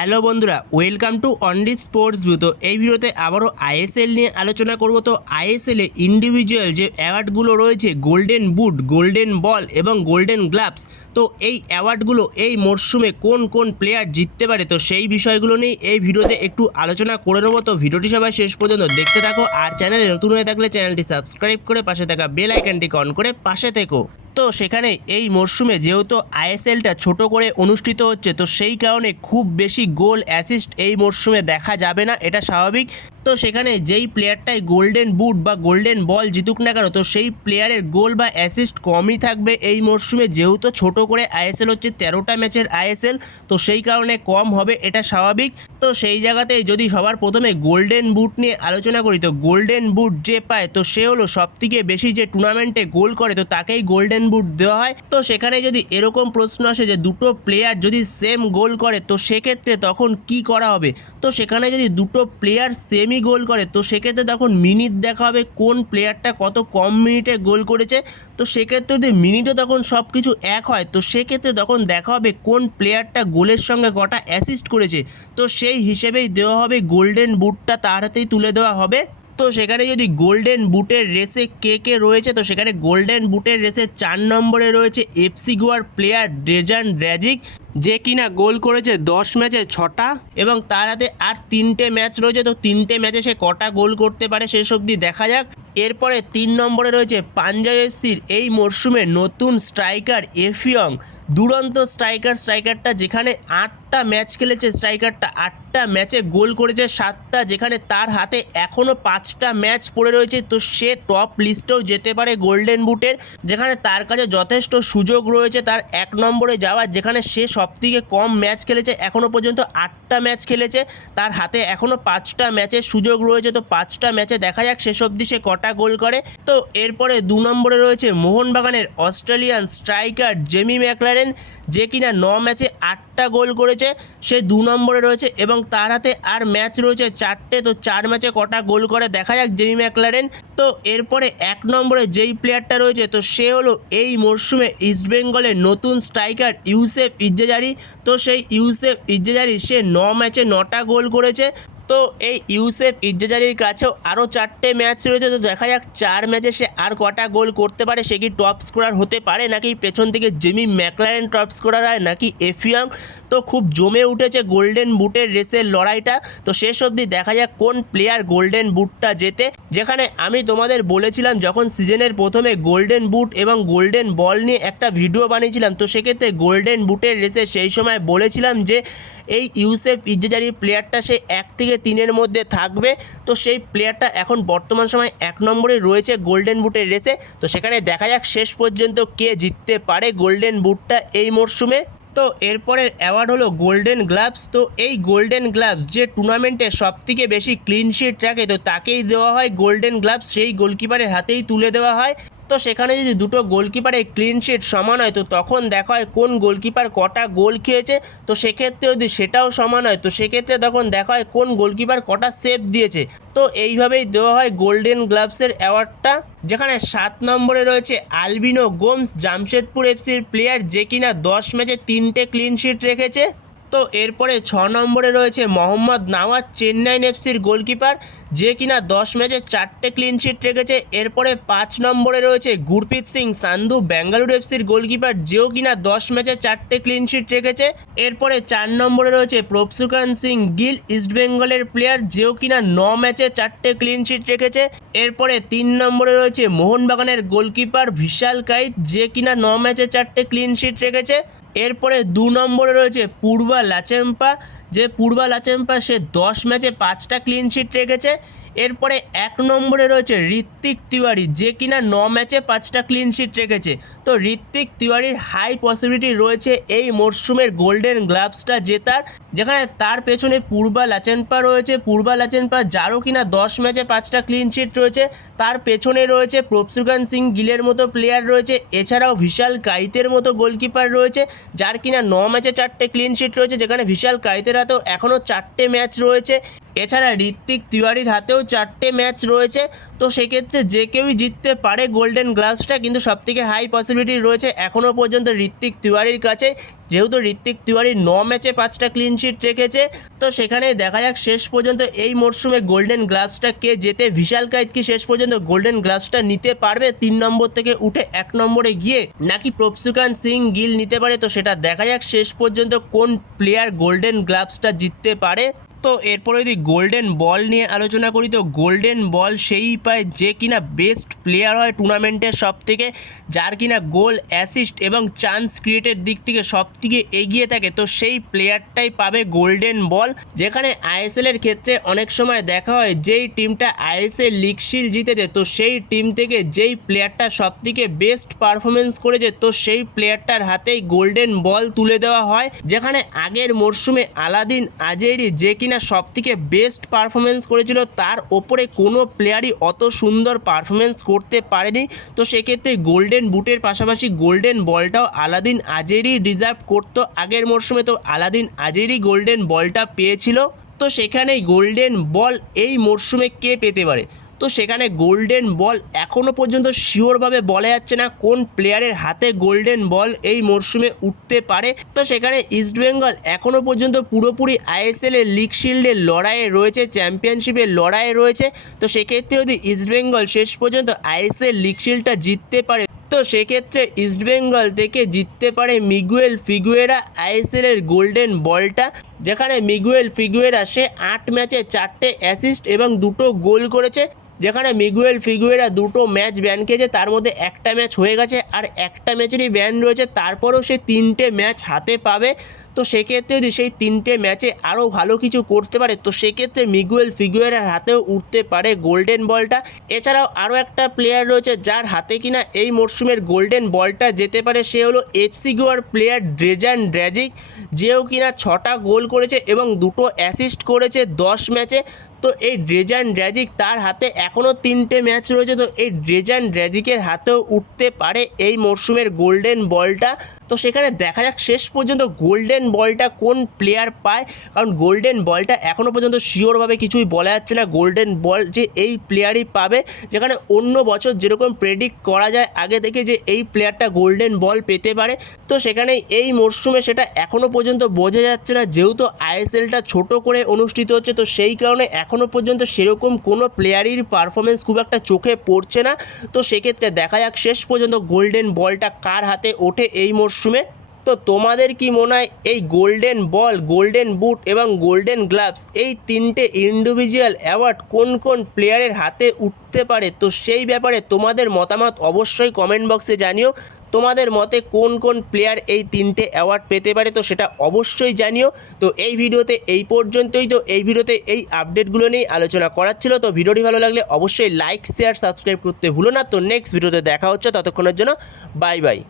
Hello বন্ধুরা, welcome to only sports view. তো এই ভিডিওতে আবারও আইএসএল নিয়ে আলোচনা করব। তো আইএসএলে ইন্ডিভিজুয়াল যে অ্যাওয়ার্ডগুলো রয়েছে, গোল্ডেন বুট, গোল্ডেন বল এবং গোল্ডেন গ্লাভস, তো এই অ্যাওয়ার্ডগুলো এই মরশুমে কোন কোন প্লেয়ার জিততে পারে, তো সেই বিষয়গুলো নিয়ে এই ভিডিওতে একটু আলোচনা করে নেবো। তো ভিডিওটি সবাই শেষ পর্যন্ত দেখতে থাকো, আর চ্যানেলে নতুন হয়ে থাকলে চ্যানেলটি সাবস্ক্রাইব করে পাশে থাকা বেল আইকনটিকে অন করে পাশে থেকো। তো সেখানে এই মরশুমে যেহেতু আইএসএলটা ছোট করে অনুষ্ঠিত হচ্ছে, তো সেই কারণে খুব বেশি গোল অ্যাসিস্ট এই মরশুমে দেখা যাবে না, এটা স্বাভাবিক। তো সেখানে যেই প্লেয়ারটাই গোল্ডেন বুট বা গোল্ডেন বল জিতুক না কেন, তো সেই প্লেয়ারের গোল বা অ্যাসিস্ট কমই থাকবে এই মরশুমে। যেহেতু ছোট করে আইএসএল হচ্ছে, 13টা ম্যাচের আইএসএল, তো সেই কারণে কম হবে, এটা স্বাভাবিক। তো সেই জায়গাতে যদি সবার প্রথমে গোল্ডেন বুট নিয়ে আলোচনা করি, তো গোল্ডেন বুট যে পায়, তো সে হলো সবথেকে বেশি যে টুর্নামেন্টে গোল করে, তো তাকেই গোল্ডেন বুট দেওয়া হয়। তো সেখানে যদি এরকম প্রশ্ন আসে যে দুটো প্লেয়ার যদি সেম গোল করে, তো সেক্ষেত্রে তখন কি করা হবে, তো সেখানে যদি দুটো প্লেয়ার সেমই গোল করে, তো সেক্ষেত্রে তখন মিনিট দেখা হবে কোন প্লেয়ারটা কত কম মিনিটে গোল করেছে। তো সেক্ষেত্রে যদি মিনিটও তখন সব কিছু এক হয়, তো সেক্ষেত্রে তখন দেখা হবে কোন প্লেয়ারটা গোলের সঙ্গে কটা অ্যাসিস্ট করেছে, তো সেই হিসেবেই দেওয়া হবে গোল্ডেন বুটটা, তার হাতেই তুলে দেওয়া হবে। তো সেখানে যদি গোল্ডেন বুটের রেসে কে কে রয়েছে, তো সেখানে গোল্ডেন বুটের রেসে 4 নম্বরে রয়েছে এফসি গোয়ার প্লেয়ার ডেজান ড্র্যাজিক, যে কিনা গোল করেছে 10 ম্যাচে 6টা, এবং তার হাতে আর 3টে ম্যাচ রয়েছে। তো 3টে ম্যাচে সে কটা গোল করতে পারে শেষ অবধি দেখা যাক। এরপরে 3 নম্বরে রয়েছে পাঞ্জাব এফসির এই মরশুমে নতুন স্ট্রাইকার এফিয়ং, দুরন্ত স্ট্রাইকারটা যেখানে 8টা ম্যাচ খেলেছে, স্ট্রাইকারটা 8টা ম্যাচে গোল করেছে 7টা, যেখানে তার হাতে এখনও 5টা ম্যাচ পড়ে রয়েছে। তো সে টপ লিস্টেও যেতে পারে গোল্ডেন বুটের, যেখানে তার কাছে যথেষ্ট সুযোগ রয়েছে তার 1 নম্বরে যাওয়ার, যেখানে সে সবথেকে কম ম্যাচ খেলেছে, এখনও পর্যন্ত 8টা ম্যাচ খেলেছে, তার হাতে এখনও 5টা ম্যাচের সুযোগ রয়েছে। তো 5টা ম্যাচে দেখা যাক শেষ অবধি সে কটা গোল করে। তো এরপরে 2 নম্বরে রয়েছে মোহনবাগানের অস্ট্রেলিয়ান স্ট্রাইকার জেমি ম্যাকলারেন, যে কিনা 9 ম্যাচে 8টা গোল করেছে, সে 2 নম্বরে রয়েছে এবং তার হাতে আর ম্যাচ রয়েছে 4টে। তো 4 ম্যাচে কটা গোল করে দেখা যাক জেমি ম্যাকলারেন। তো এরপরে 1 নম্বরে যেই প্লেয়ারটা রয়েছে, তো সে হলো এই মরশুমে ইস্টবেঙ্গলের নতুন স্ট্রাইকার ইউসেফ ইজ্জেজারি। তো সেই ইউসেফ ইজ্জেজারি সে 9 ম্যাচে 9টা গোল করেছে। তো এই ইউসেফ ইজ্জেজারির কাছেও আরও 4টে ম্যাচ রয়েছে, তো দেখা যাক 4 ম্যাচে সে আর কটা গোল করতে পারে, সে কি টপ স্কোরার হতে পারে, নাকি পেছন থেকে জেমি ম্যাকলারেন টপ স্কোরার হয়, নাকি এফিয়ং। তো খুব জমে উঠেছে গোল্ডেন বুটের রেসের লড়াইটা। তো শেষ অবধি দেখা যাক কোন প্লেয়ার গোল্ডেন বুটটা জেতে। যেখানে আমি তোমাদের বলেছিলাম যখন সিজনের প্রথমে গোল্ডেন বুট এবং গোল্ডেন বল নিয়ে একটা ভিডিও বানিয়েছিলাম, তো সেক্ষেত্রে গোল্ডেন বুটের রেসে সেই সময় বলেছিলাম যে এই ইউসেফ ইজ্জেজারি প্লেয়ারটা সে 1 থেকে 3-এর মধ্যে থাকবে। তো সেই প্লেয়ারটা এখন বর্তমান সময় 1 নম্বরে রয়েছে গোল্ডেন বুটের রেসে। তো সেখানে দেখা যাক শেষ পর্যন্ত কে জিততে পারে গোল্ডেন বুটটা এই মরশুমে। তো এরপরের অ্যাওয়ার্ড হলো গোল্ডেন গ্লাভস। তো এই গোল্ডেন গ্লাভস যে টুর্নামেন্টে সবথেকে বেশি ক্লিন শিট রাখে, তো তাকেই দেওয়া হয় গোল্ডেন গ্লাভস, সেই গোলকিপারের হাতেই তুলে দেওয়া হয়। তো সেখানে যদি দুটো গোলকিপারের ক্লিন শিট সমান হয়, তো তখন দেখা হয় কোন গোলকিপার কটা গোল খেয়েছে। তো সেক্ষেত্রে যদি সেটাও সমান হয়, তো সেক্ষেত্রে তখন দেখা হয় কোন গোলকিপার কটা সেভ দিয়েছে। তো এইভাবেই দেওয়া হয় গোল্ডেন গ্লাভসের অ্যাওয়ার্ডটা। যেখানে 7 নম্বরে রয়েছে আলবিনো গোমস, জামশেদপুর এফসির প্লেয়ার, যে কিনা 10 ম্যাচে 3টে ক্লিন শিট রেখেছে। তো এরপরে 6 নম্বরে রয়েছে মোহাম্মদ নওয়াজ, চেন্নাই এফসির গোলকিপার, যে কিনা 10 ম্যাচে 4টে ক্লিন শিট রেখেছে। এরপরে 5 নম্বরে রয়েছে গুরপ্রীত সিং সান্ধু, বেঙ্গালুরু এফসির গোলকিপার, যেও কিনা 10 ম্যাচে 4টে ক্লিন শিট রেখেছে। এরপরে 4 নম্বরে রয়েছে প্রভসুকান সিং গিল, ইস্টবেঙ্গলের প্লেয়ার, যেও কিনা 9 ম্যাচে 4টে ক্লিন শিট রেখেছে। এরপরে 3 নম্বরে রয়েছে মোহনবাগানের গোলকিপার ভিশাল কাইত, যে কিনা 9 ম্যাচে 4টে ক্লিন শিট রেখেছে। এরপরে 2 নম্বরে রয়েছে পূর্বা লাচেম্পা, যে পূর্বা লাচেম্পা সে 10 ম্যাচে 5টা ক্লিন শিট রেখেছে। এরপরে 1 নম্বরে রয়েছে ঋত্বিক তিওয়ারি, যে কিনা 9 ম্যাচে 5টা ক্লিন শিট রেখেছে। তো ঋত্বিক তিওয়ারির হাই পসিবিলিটি রয়েছে এই মরশুমের গোল্ডেন গ্লাভসটা জেতার, যেখানে তার পেছনে পূর্বা লাচেম্পা রয়েছে। পূর্বা লাচেম্পা যারও কিনা 10 ম্যাচে 5টা ক্লিন শিট রয়েছে, তার পেছনে রয়েছে প্রভসুকান সিং গিলের মতো প্লেয়ার রয়েছে, এছাড়াও ভিশাল কাইতের মতো গোলকিপার রয়েছে, যার কিনা 9 ম্যাচে 4টে ক্লিন শিট রয়েছে, যেখানে ভিশাল কাইতের হাতেও এখনও 4টে ম্যাচ রয়েছে। এছাড়া ঋত্বিক তিওয়ারির হাতেও 4টে ম্যাচ রয়েছে, তো সেক্ষেত্রে যে কেউই জিততে পারে গোল্ডেন গ্লাভসটা, কিন্তু সবথেকে হাই পসিবিলিটি রয়েছে এখনও পর্যন্ত ঋত্বিক তিওয়ারির কাছে, যেহেতু ঋত্বিক তিওয়ারি 9 ম্যাচে 5টা ক্লিন শিট রেখেছে। তো সেখানে দেখা যাক শেষ পর্যন্ত এই মরশুমে গোল্ডেন গ্লাভসটা কে জেতে। বিশাল কাইত কি শেষ পর্যন্ত গোল্ডেন গ্লাভসটা নিতে পারবে 3 নম্বর থেকে উঠে 1 নম্বরে গিয়ে, নাকি প্রভসুকান সিং গিল নিতে পারে? তো সেটা দেখা যাক শেষ পর্যন্ত কোন প্লেয়ার গোল্ডেন গ্লাভসটা জিততে পারে। তো এরপরে যদি গোল্ডেন বল নিয়ে আলোচনা করি, তো গোল্ডেন বল সেই পায় যে কিনা বেস্ট প্লেয়ার হয় টুর্নামেন্টের সব থেকে, যার কিনা গোল, অ্যাসিস্ট এবং চান্স ক্রিয়েটের দিক থেকে সব থেকে এগিয়ে থাকে, তো সেই প্লেয়ারটাই পাবে গোল্ডেন বল। যেখানে আইএসএলের ক্ষেত্রে অনেক সময় দেখা হয় যেই টিমটা আইএসএল লিগ শিল্ড জিতেছে, তো সেই টিম থেকে যেই প্লেয়ারটা সব থেকে বেস্ট পারফরমেন্স করেছে, তো সেই প্লেয়ারটার হাতেই গোল্ডেন বল তুলে দেওয়া হয়। যেখানে আগের মরশুমে আলাদিন আজেরি যে কিনা সব থেকে বেস্ট পারফরমেন্স করেছিল, তার ওপরে কোনো প্লেয়ারই অত সুন্দর পারফরমেন্স করতে পারেনি। তো সেক্ষেত্রে গোল্ডেন বুটের পাশাপাশি গোল্ডেন বলটাও আলাদিন আজেরি ডিজার্ভ করতো আগের মরশুমে, তো আলাদিন আজেরি গোল্ডেন বলটা পেয়েছিল। তো সেখানেই গোল্ডেন বল এই মরশুমে কে পেতে পারে? তো সেখানে গোল্ডেন বল এখনও পর্যন্ত শিওরভাবে বলা যাচ্ছে না কোন প্লেয়ারের হাতে গোল্ডেন বল এই মরশুমে উঠতে পারে। তো সেখানে ইস্টবেঙ্গল এখনও পর্যন্ত পুরোপুরি আইএসএলের লিগ শিল্ডের লড়াইয়ে রয়েছে, চ্যাম্পিয়নশিপের লড়াইয়ে রয়েছে। তো সেক্ষেত্রে যদি ইস্টবেঙ্গল শেষ পর্যন্ত আইএসএল লিগ শিল্ডটা জিততে পারে, তো সেক্ষেত্রে ইস্টবেঙ্গল থেকে জিততে পারে মিগুয়েল ফিগুয়েরা আইএসএলের গোল্ডেন বলটা। যেখানে মিগুয়েল ফিগুয়েরা সে 8 ম্যাচে 4টে অ্যাসিস্ট এবং 2টো গোল করেছে। যেখানে মিগুয়েল ফিগুয়েরা 2টো ম্যাচ ব্যান খেয়েছে, তার মধ্যে একটা ম্যাচ হয়ে গেছে আর একটা ম্যাচেরই ব্যান রয়েছে, তারপরেও সে 3টে ম্যাচ হাতে পাবে। তো সেক্ষেত্রে যদি সেই 3টে ম্যাচে আরও ভালো কিছু করতে পারে, তো সেক্ষেত্রে মিগুয়েল ফিগুয়েরার হাতেও উঠতে পারে গোল্ডেন বলটা। এছাড়াও আরও একটা প্লেয়ার রয়েছে যার হাতে কিনা এই মরশুমের গোল্ডেন বলটা যেতে পারে, সে হলো এফসি গোয়ার প্লেয়ার ড্রেজান ড্র্যাজিক, যেও কিনা 6টা গোল করেছে এবং 2টো অ্যাসিস্ট করেছে 10 ম্যাচে। তো এই ড্রেজান ড্র্যাজিক, তার হাতে এখনও 3টে ম্যাচ রয়েছে, তো এই ড্রেজান ড্র্যাজিকের হাতেও উঠতে পারে এই মরশুমের গোল্ডেন বলটা। তো সেখানে দেখা যাক শেষ পর্যন্ত গোল্ডেন বলটা কোন প্লেয়ার পায়, কারণ গোল্ডেন বলটা এখনও পর্যন্ত শিওরভাবে কিছুই বলা যাচ্ছে না গোল্ডেন বল যে এই প্লেয়ারই পাবে। যেখানে অন্য বছর যেরকম প্রেডিক্ট করা যায় আগে থেকে যে এই প্লেয়ারটা গোল্ডেন বল পেতে পারে, তো সেখানে এই মরশুমে সেটা এখনও পর্যন্ত বোঝা যাচ্ছে না, যেহেতু আইএসএলটা ছোট করে অনুষ্ঠিত হচ্ছে। তো সেই কারণে এখনও পর্যন্ত সেরকম কোনো প্লেয়ারের পারফরমেন্স খুব একটা চোখে পড়ছে না। তো সেক্ষেত্রে দেখা যাক শেষ পর্যন্ত গোল্ডেন বলটা কার হাতে ওঠে এই মরশুমে। তো তোমাদের কি মনে হয় এই গোল্ডেন বল, গোল্ডেন বুট এবং গোল্ডেন গ্লাভস, এই 3টে ইন্ডিভিজুয়াল অ্যাওয়ার্ড কোন কোন প্লেয়ারের হাতে উঠতে পারে? তো সেই ব্যাপারে তোমাদের মতামত অবশ্যই কমেন্ট বক্সে জানিও। তোমাদের মতে কোন কোন প্লেয়ার এই 3টে অ্যাওয়ার্ড পেতে পারে, তো সেটা অবশ্যই জানিও। তো এই ভিডিওতে এই পর্যন্তই। তো এই ভিডিওতে এই আপডেটগুলো নিয়ে আলোচনা করার ছিল। তো ভিডিওটি ভালো লাগলে অবশ্যই লাইক, শেয়ার, সাবস্ক্রাইব করতে ভুলো না। তো নেক্সট ভিডিওতে দেখা হচ্ছে, ততক্ষণের জন্য বাই বাই।